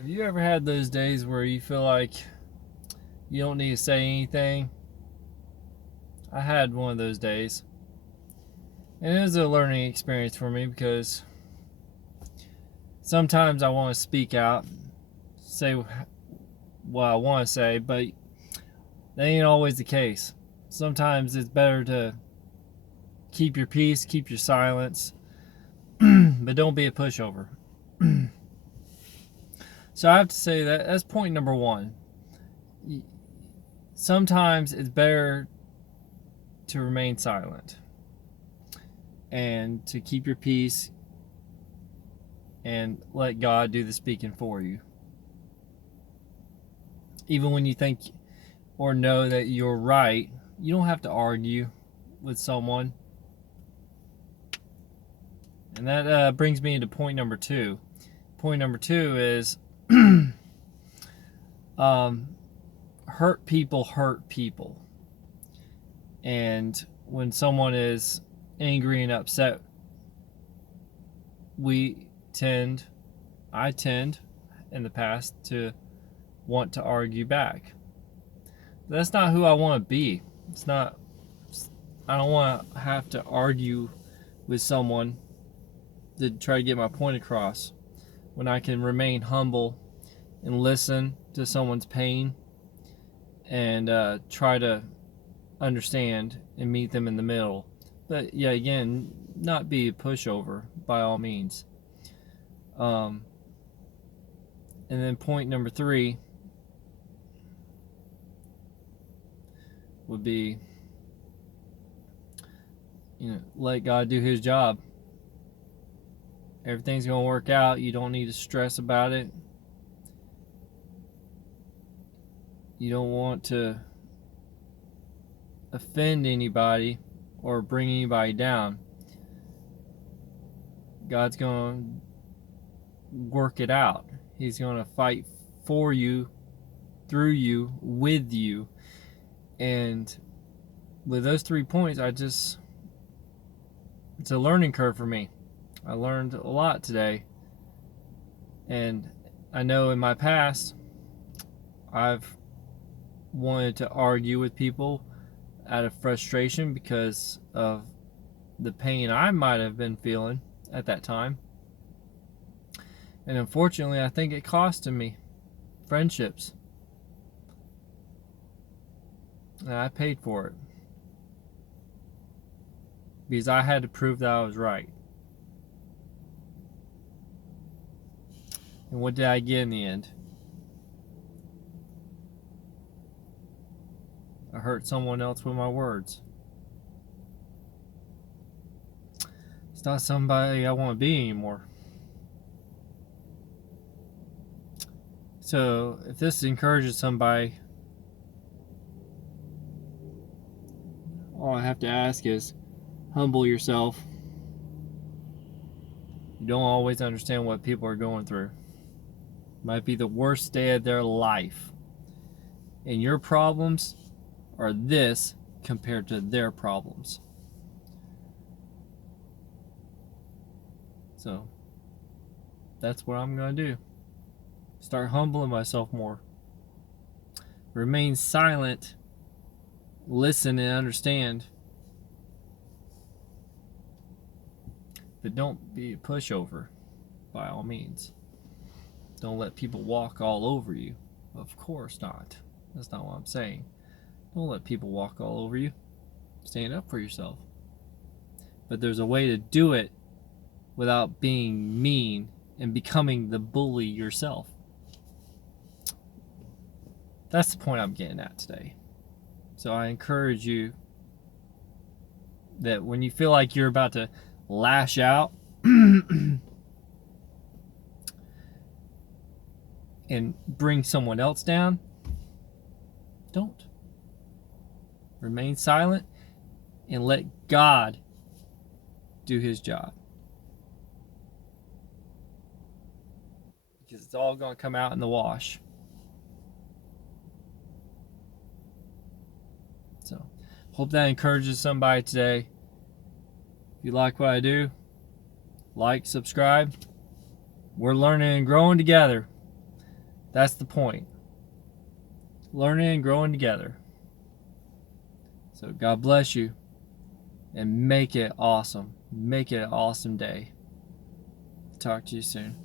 Have you ever had those days where you feel like you don't need to say anything? I had one of those days. And it was a learning experience for me because sometimes I want to speak out, say what I want to say, but that ain't always the case. Sometimes it's better to keep your peace, keep your silence, but don't be a pushover. So I have to say that's point number one. Sometimes it's better to remain silent and to keep your peace and let God do the speaking for you. Even when you think or know that you're right, you don't have to argue with someone. And that brings me into point number two. Point number two is hurt people. And when someone is angry and upset, I tend in the past to want to argue back. That's not who I want to be. I don't want to have to argue with someone to try to get my point across when I can remain humble and listen to someone's pain and try to understand and meet them in the middle. But yeah, again, not be a pushover by all means. And then point number three would be, let God do his job. Everything's going to work out. You don't need to stress about it. You don't want to offend anybody or bring anybody down. God's going to work it out. He's going to fight for you, through you, with you. And with those 3 points, it's a learning curve for me. I learned a lot today. And I know in my past, I've wanted to argue with people out of frustration because of the pain I might have been feeling at that time. And unfortunately, I think it costed me friendships. And I paid for it. Because I had to prove that I was right. And what did I get in the end? I hurt someone else with my words. It's not somebody I want to be anymore. So, if this encourages somebody, all I have to ask is humble yourself. You don't always understand what people are going through. It might be the worst day of their life. And your problems are this compared to their problems. So, that's what I'm going to do. Start humbling myself more. Remain silent. Listen and understand. But don't be a pushover, by all means. Don't let people walk all over you. Of course not. That's not what I'm saying. Don't let people walk all over you. Stand up for yourself. But there's a way to do it without being mean and becoming the bully yourself. That's the point I'm getting at today. So I encourage you that when you feel like you're about to lash out and bring someone else down, don't. Remain silent and let God do his job. Because it's all going to come out in the wash. So, hope that encourages somebody today. If you like what I do, like, subscribe. We're learning and growing together. That's the point. Learning and growing together. So God bless you, and make it awesome. Make it an awesome day. Talk to you soon.